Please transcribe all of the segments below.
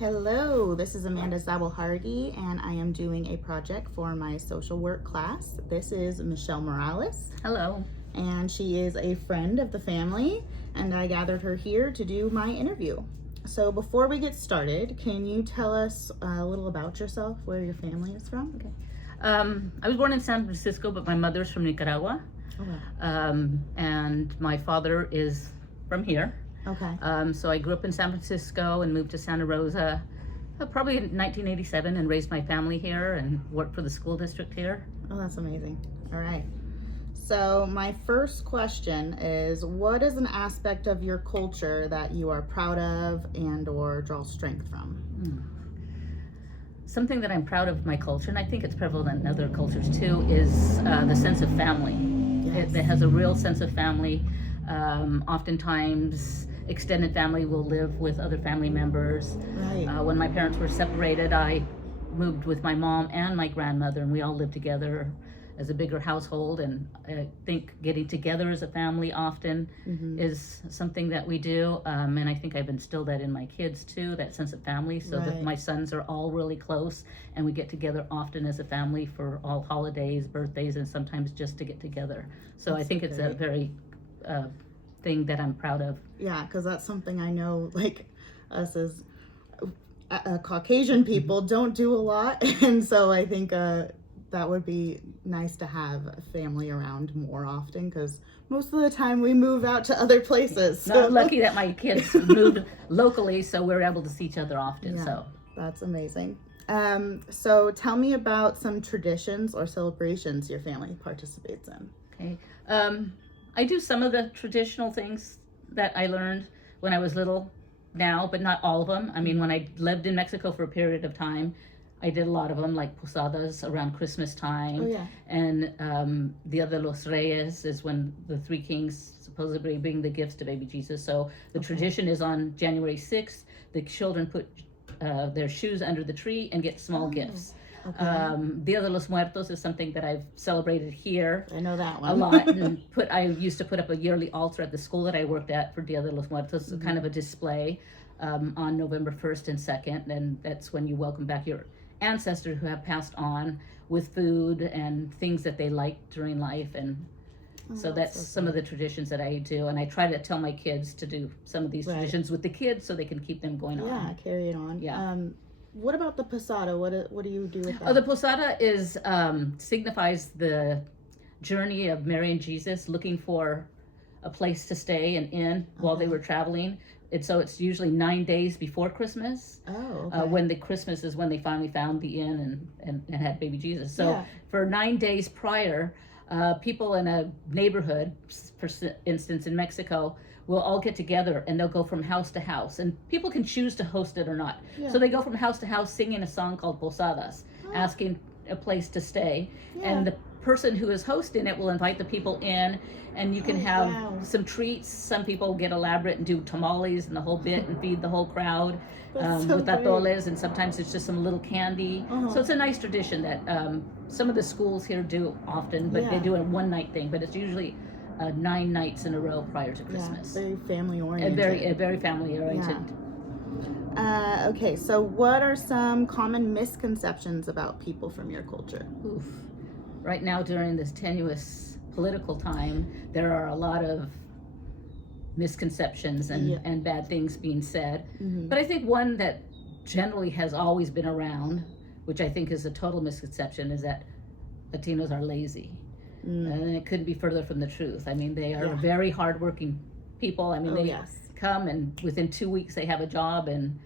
Hello, this is Amanda Zabel-Hardy, and I am doing a project for my social work class. This is Michelle Morales, Hello. and she is a friend of the family, and I gathered her here to do my interview. So before we get started, can you tell us a little about yourself, where your family is from? Okay. I was born in San Francisco, but my mother's from Nicaragua, Oh, wow. and my father is from here. Okay. So I grew up in San Francisco and moved to Santa Rosa probably in 1987 and raised my family here and worked for the school district here. Oh, that's amazing. All right. So my first question is, what is an aspect of your culture that you are proud of and or draw strength from? Something that I'm proud of my culture, and I think it's prevalent in other cultures too, is the sense of family. Yes. It has a real sense of family. Oftentimes, extended family will live with other family members. Right. When my parents were separated, I moved with my mom and my grandmother, and we all lived together as a bigger household. And I think getting together as a family often is something that we do. And I think I've instilled that in my kids too, that sense of family, so that Right. my sons are all really close, and we get together often as a family for all holidays, birthdays, and sometimes just to get together. So That's I think so it's great. a very thing that I'm proud of. Yeah, because that's something I know, like, us as Caucasian people don't do a lot. And so I think that would be nice to have a family around more often, because most of the time we move out to other places. So I'm lucky that my kids moved locally, so we're able to see each other often. Yeah. So That's amazing. So tell me about some traditions or celebrations your family participates in. okay, I do some of the traditional things that I learned when I was little now, but not all of them. I mean, when I lived in Mexico for a period of time, I did a lot of them, like posadas around Christmas time. Oh, yeah. And Dia de los Reyes is when the three kings supposedly bring the gifts to baby Jesus. So the tradition is on January 6th. The children put their shoes under the tree and get small gifts. Okay. Dia de los Muertos is something that I've celebrated here I know that one. a lot. And I used to put up a yearly altar at the school that I worked at for Dia de los Muertos, kind of a display on November 1st and 2nd. And that's when you welcome back your ancestors who have passed on with food and things that they liked during life. And so that's some of the traditions that I do. And I try to tell my kids to do some of these Right. traditions with the kids so they can keep them going Yeah, on. carry it on. Yeah. What about the posada? What do you do with that? Oh, the posada is signifies the journey of Mary and Jesus looking for a place to stay and inn while they were traveling. And so it's usually 9 days before Christmas. Oh, okay. When the Christmas is when they finally found the inn and had baby Jesus. So Yeah. for 9 days prior, people in a neighborhood, for instance in Mexico, will all get together and they'll go from house to house, and people can choose to host it or not. Yeah. So they go from house to house singing a song called Posadas, asking a place to stay. Yeah. And the person who is hosting it will invite the people in, and you can have wow. some treats. Some people get elaborate and do tamales and the whole bit and feed the whole crowd That's so with great. atoles, and sometimes it's just some little candy. Uh-huh. So it's a nice tradition that some of the schools here do often, but they Yeah. do a one night thing, but it's usually 9 nights in a row prior to Christmas. Yeah, very family And oriented. very family oriented. Okay, so what are some common misconceptions about people from your culture? Oof. Right now, during this tenuous political time, there are a lot of misconceptions and bad things being said. But I think one that generally has always been around, which I think is a total misconception, is that Latinos are lazy. And it couldn't be further from the truth. I mean, they are Yeah. very hardworking people. I mean, Oh, they yes. come and within 2 weeks they have a job and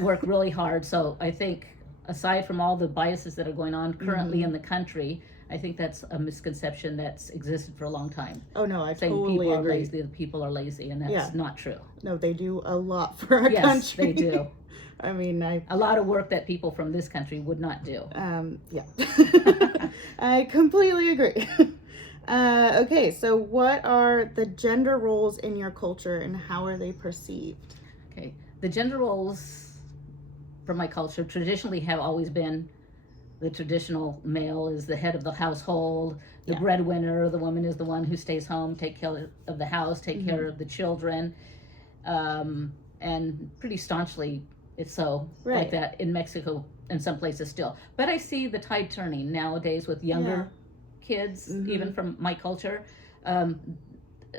work really hard. So I think aside from all the biases that are going on currently in the country, I think that's a misconception that's existed for a long time. Oh, no, I Saying totally people are agree. lazy, the people are lazy, and that's Yeah. not true. No, they do a lot for our Yes, country. they do. I mean, A lot of work that people from this country would not do. yeah. I completely agree. Okay, so what are the gender roles in your culture and how are they perceived? Okay, the gender roles from my culture traditionally have always been the traditional male is the head of the household, the Yeah. breadwinner, the woman is the one who stays home, take care of the house, take care of the children, and pretty staunchly it's so Right. like that in Mexico and some places still. But I see the tide turning nowadays with younger kids, Mhm. even from my culture.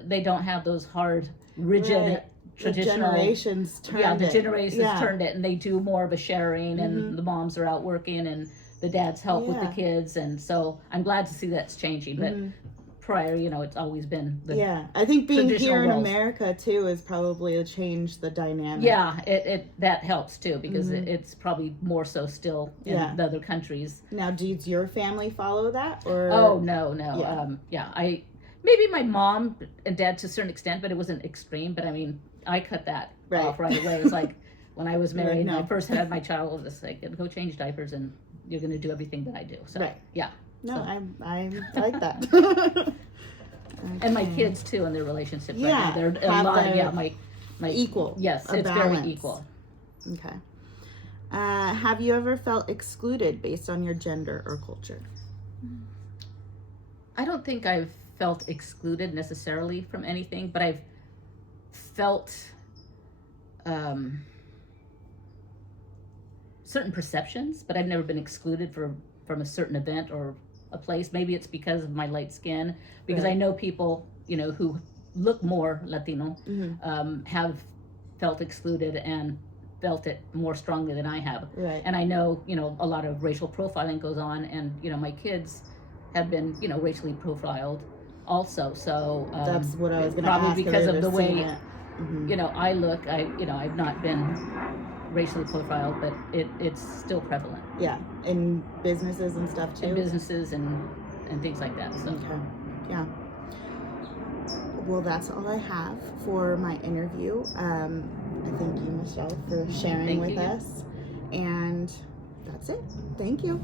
They don't have those hard, rigid, Right. traditional. The generations turned Yeah, the it. generations Yeah. turned it, and they do more of a sharing, and Mhm. the moms are out working, and the dads help with the Yeah. kids, and so I'm glad to see that's changing. But Mhm. prior, it's always been the Yeah, I think being traditional here in roles. America too is probably changed the dynamic. Yeah, it that helps too, because Mhm. it's probably more so still in Yeah. the other countries. Now, does your family follow that, or? Oh no. Yeah. I maybe my mom and dad to a certain extent, but it wasn't extreme. But I mean, I cut that Right. off right away. It's like when I was You're like, married and no. I first had my child, it was just like, go change diapers and you're going to do everything that I do. So Right. yeah. No, So. I like that. And my Okay. kids too, in their relationship Yeah, right now, they're a have lot. their Yeah, my equal. Yes, a it's balance. very equal. Okay. Have you ever felt excluded based on your gender or culture? I don't think I've felt excluded necessarily from anything, but I've felt certain perceptions, but I've never been excluded from a certain event or a place. Maybe it's because of my light skin, because Right. I know people, who look more Latino, Mm-hmm. have felt excluded and felt it more strongly than I have. Right. And I know, a lot of racial profiling goes on, and, my kids have been, racially profiled also. So That's what I was going to probably ask. because have of you the ever seen way, it? Mm-hmm. I look. I've not been racially profiled, but it's still prevalent Yeah, in businesses and stuff too. in businesses and things like that. So Okay. Yeah. Well, that's all I have for my interview. I thank you, Michelle, for sharing Thank with you. us. And that's it. Thank you.